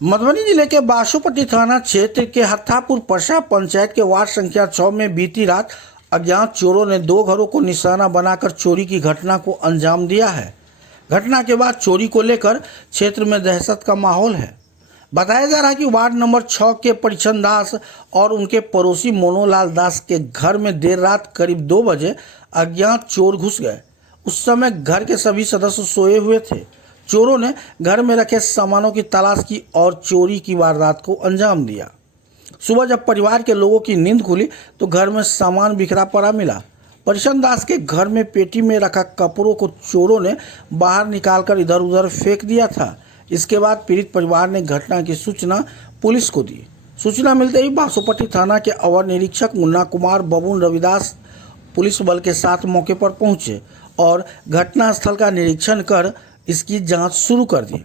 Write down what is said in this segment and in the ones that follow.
मधुबनी जिले के बासोपट्टी थाना क्षेत्र के हत्थापुर परसा पंचायत के वार्ड संख्या 6 में बीती रात अज्ञात चोरों ने 2 घरों को निशाना बनाकर चोरी की घटना को अंजाम दिया है। घटना के बाद चोरी को लेकर क्षेत्र में दहशत का माहौल है। बताया जा रहा है कि वार्ड नंबर 6 के परिछन दास और उनके पड़ोसी मोनोलाल दास के घर में देर रात करीब 2 बजे अज्ञात चोर घुस गए। उस समय घर के सभी सदस्य सोए हुए थे। चोरों ने घर में रखे सामानों की तलाश की और चोरी की वारदात को अंजाम दिया। सुबह जब परिवार के लोगों की नींद खुली तो घर में सामान बिखरा पड़ा मिला। परिछन दास के घर में पेटी में रखा कपड़ों को चोरों ने बाहर निकालकर इधर उधर फेंक दिया था। इसके बाद पीड़ित परिवार ने घटना की सूचना पुलिस को दी। सूचना मिलते ही बासोपट्टी थाना के अवर निरीक्षक मुन्ना कुमार बबून रविदास पुलिस बल के साथ मौके पर पहुंचे और घटनास्थल का निरीक्षण कर इसकी जांच शुरू कर दी।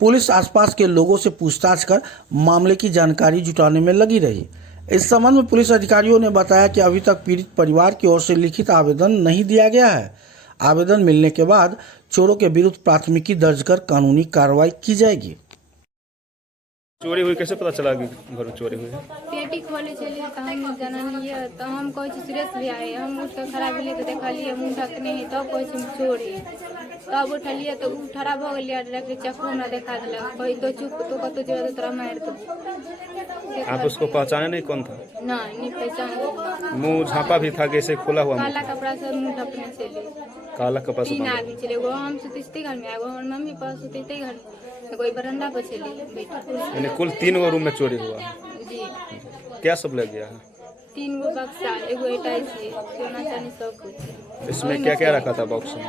पुलिस आसपास के लोगों से पूछताछ कर मामले की जानकारी जुटाने में लगी रही। इस संबंध में पुलिस अधिकारियों ने बताया कि अभी तक पीड़ित परिवार की ओर से लिखित आवेदन नहीं दिया गया है। आवेदन मिलने के बाद चोरों के विरुद्ध प्राथमिकी दर्ज कर कानूनी कार्रवाई की जाएगी। चोरी हुई कैसे पता चला कि घर में चोरी हुई है? पेटी खोले चलिए तो हम जानलिए तो हम कोई सुरेश भी आए हम उठ कर खड़ा भेलिए तो देखलिए मुँह ढकने है तब कोई चोर है तब उठलिए तो उ ठड़ा भ गलिए चक्कू हमरा देखा दिलक कोई तो चुप तो कतो जो तोरा मार दो। आप उसको पहचाने नहीं कौन था? नहीं पहचान। मुंह झांपा भी था कैसे खोला हुआ? काला कपड़ा से मुँह ढकने चले। काला कपड़ा से 3 आदमी चले वो हम सुते घर में एगो हमर मम्मी पास सुते घर में कोई बरंडा पर चले बैठे। यानी कुल 3 गो रूम में चोरी हुआ है। जी क्या सब ले गया है? 3 गो बक्सा एगो एटाइस है सोना चांदी सब कुछ। इसमें क्या क्या रखा था बॉक्स में?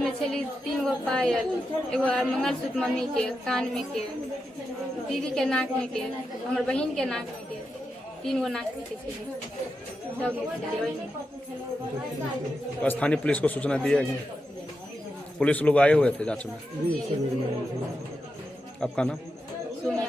में चली 3 गो पायल एगो मंगलसूत्र मम्मी के कान में के दीदी के नाक में के हमार बहन के नाक में के 3 गो नाक में के चली सब तो स्थानीय पुलिस को सूचना दी है कि पुलिस लोग आए हुए थे जांच में? आपका नाम? सोनिया।